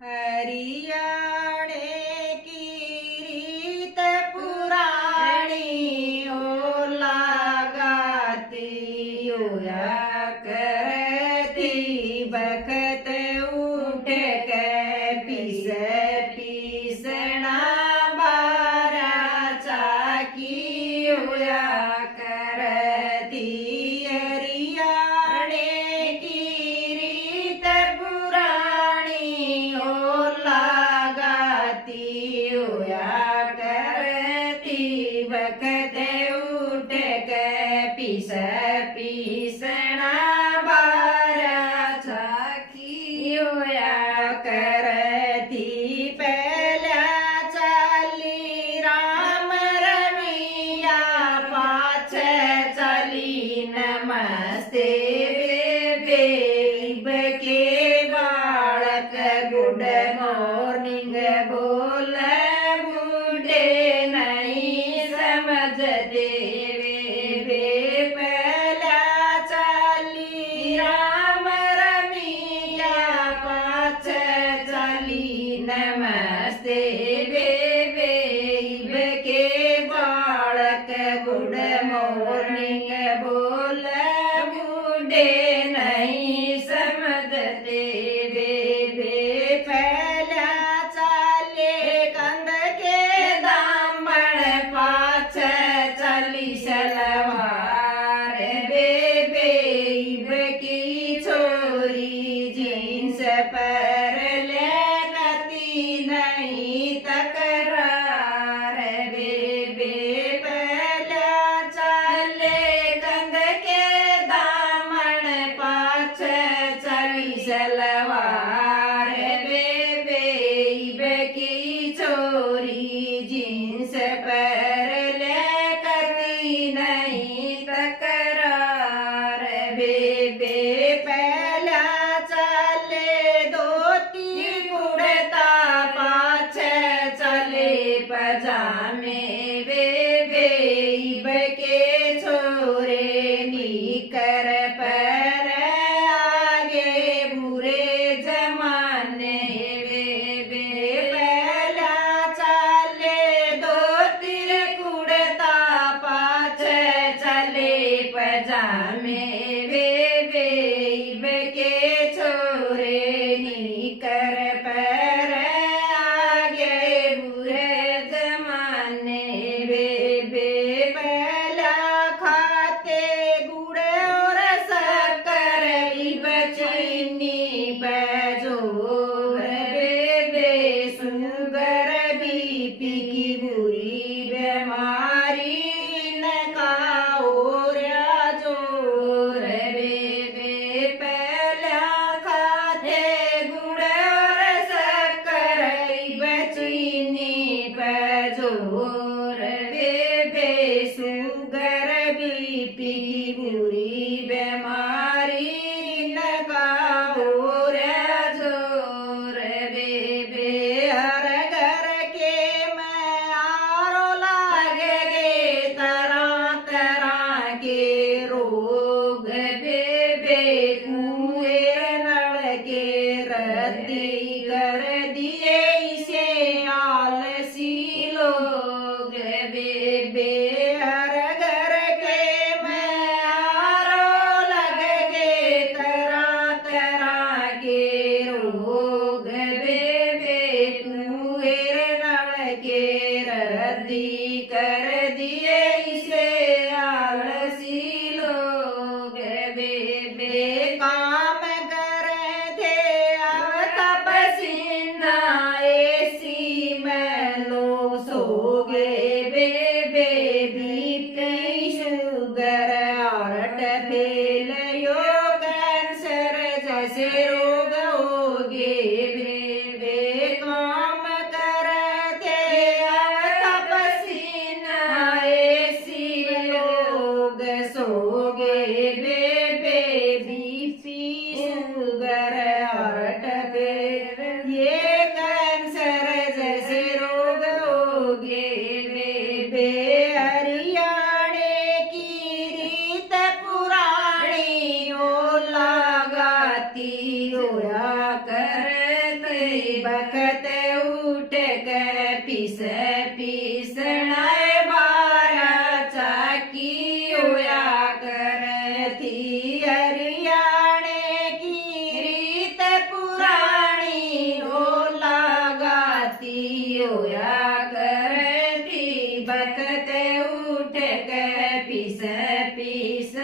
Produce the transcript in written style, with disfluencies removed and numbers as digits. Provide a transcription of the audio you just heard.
हरियाणे की रीत पुरानी ओ लगाती योया करती बखत उठ के पीस पीसना बारा चाकी योया करती हरियाणे की रीत पुरानी ओ लगाती होया करती बखत उठ के पीस पीसना बारा चाकी होया करती पहला चाली राम रमिया पाछ चली नमस्ते बेबे के बालक गुड मॉर्निंग बोल बूढ़े नहीं समझते वे पहला चाली राम रमिया पाछ चली नमस्ते बेबे के बालक गुड मॉर्निंग बोल बूढ़े नहीं समझते वे पहला चाले कंद के दामन पाछ चली सलवार बेबे की छोरी जींस पर ले कती न बखत उठ के पीस पीसणाए बारा चाकी होया करती हरियाणे की रीत पुरानी ढोला गाती होया करती बखत उठ के पीस